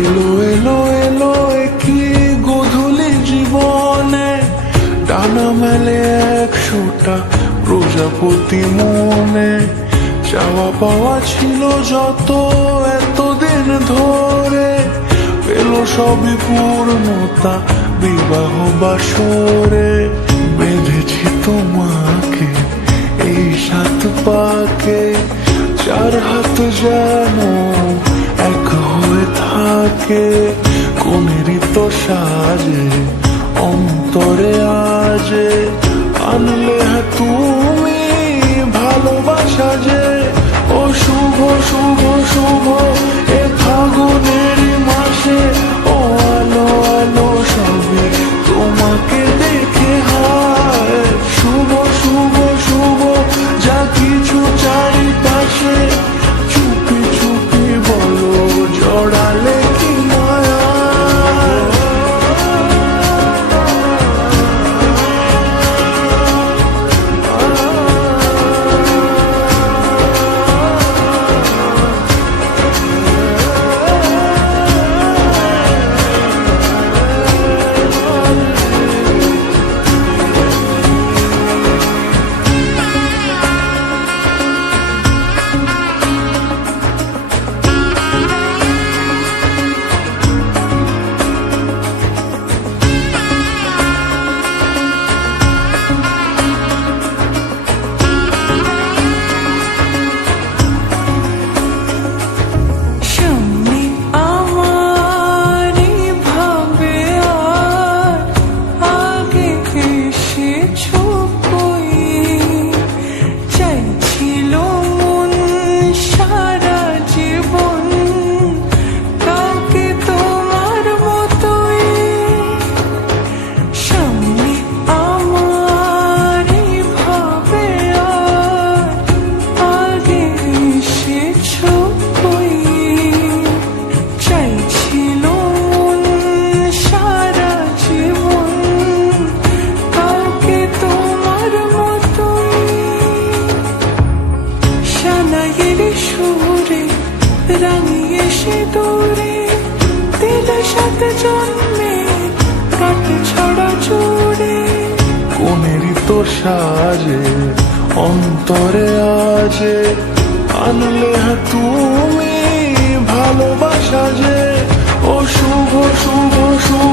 এলো এলো এলো কি গোধূলি জীবনে, ডানা মেলে 100টা প্রজাপতি মনে। চাওয়া পাওয়া ছিল যত এতদিন ধরে, পেল সবই পূর্ণতা বিবাহ বাসরে। বেঁধেছি তোমাকে এই 7 পাকে, 4 হাত যেন এক হয়ে থাকে। কোনেরই তো সাজে অন্তরে আজে, আনলে তুমি ভালোবাসা যে। ও শুভ শুভ শুভ এ ফাগুনের মাসে, ও আলো আলো সবে তোমাকে দেখে হায়। শুভ শুভ শুভ যা কিছু চারিপাশে, চুপি চুপি বলো জড়ালে কি মায়া। রাঙিয়ে সে দূরে দিল 7 জন্মে কাট ছড়া জুড়ে। কোনেরই তো সাজে অন্তরে আজে, আনলে তুমি ভালোবাসা যে। ও শুভ শুভ শুভ